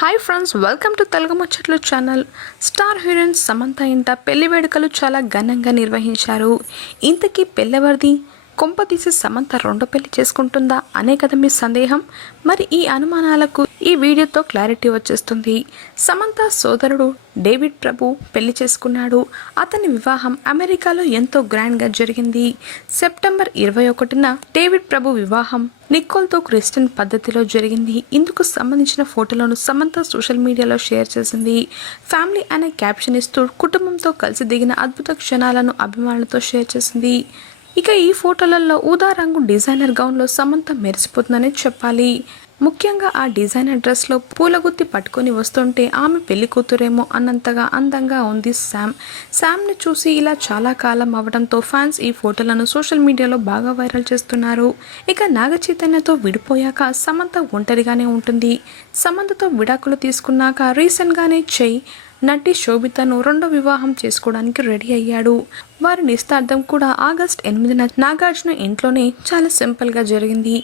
Hi friends welcome to Telugu ముచ్చట్లు channel star heroine Samantha ఇంట పెళ్ళి వేడుకలు చాలా ఘనంగా నిర్వహించారు. ఇంతకీ పెళ్ళవరిది? కొంప తీసి సమంత రెండో పెళ్ళి చేసుకుంటుందా అనే కదా మీ సందేహం. మరి ఈ అనుమానాలకు ఈ వీడియోతో క్లారిటీ వచ్చేస్తుంది. సమంత సోదరుడు డేవిడ్ ప్రభు పెళ్ళి చేసుకున్నాడు. అతని వివాహం అమెరికాలో ఎంతో గ్రాండ్గా జరిగింది. సెప్టెంబర్ ఇరవై ఒకటిన డేవిడ్ ప్రభు వివాహం నిక్కోల్తో క్రిస్టియన్ పద్ధతిలో జరిగింది. ఇందుకు సంబంధించిన ఫోటోలను సమంత సోషల్ మీడియాలో షేర్ చేసింది. ఫ్యామిలీ అనే క్యాప్షన్ ఇస్తూ కుటుంబంతో కలిసి దిగిన అద్భుత క్షణాలను అభిమానులతో షేర్ చేసింది. ఇక ఈ ఫోటోలలో ఊదా రంగు డిజైనర్ గౌన్లో సమంత మెరిసిపోతుందని చెప్పాలి. ముఖ్యంగా ఆ డిజైనర్ డ్రెస్లో పూలగుత్తి పట్టుకొని వస్తుంటే ఆమె పెళ్ళి కూతురేమో అన్నంతగా అందంగా ఉంది శామ్. శామ్ని చూసి ఇలా చాలా కాలం అవడంతో ఫ్యాన్స్ ఈ ఫోటోలను సోషల్ మీడియాలో బాగా వైరల్ చేస్తున్నారు. ఇక నాగ చైతన్యతో విడిపోయాక సమంత ఒంటరిగానే ఉంటుంది. సమంతతో విడాకులు తీసుకున్నాక రీసెంట్గానే చెయ్యి నటి శోభితను రెండో వివాహం చేసుకోవడానికి రెడీ అయ్యాడు. వారి నిస్తార్థం కూడా ఆగస్ట్ ఎనిమిదిన నాగార్జున ఇంట్లోనే చాలా సింపుల్గా జరిగింది.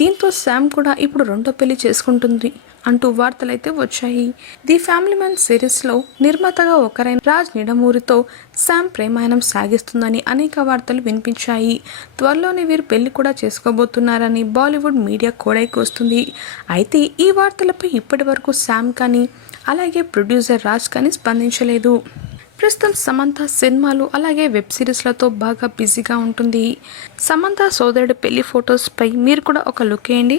దీంతో శామ్ కూడా ఇప్పుడు రెండో పెళ్ళి చేసుకుంటుంది అంటూ వార్తలైతే వచ్చాయి. ది ఫ్యామిలీ మ్యాన్ సిరీస్లో నిర్మాతగా ఒకరైన రాజ్ నిడమూరితో శామ్ ప్రేమాయణం సాగిస్తుందని అనేక వార్తలు వినిపించాయి. త్వరలోనే వీరు పెళ్ళి కూడా చేసుకోబోతున్నారని బాలీవుడ్ మీడియా కోడైకి వస్తుంది. అయితే ఈ వార్తలపై ఇప్పటి వరకు శామ్ కానీ అలాగే ప్రొడ్యూసర్ రాజ్ కానీ కానీ స్పందించలేదు. ప్రస్తుతం సమంత సినిమాలు అలాగే వెబ్ సిరీస్లతో బాగా బిజీగా ఉంటుంది. సమంత సోదరుడి పెళ్ళి ఫొటోస్పై మీరు కూడా ఒక లుక్ వేయండి.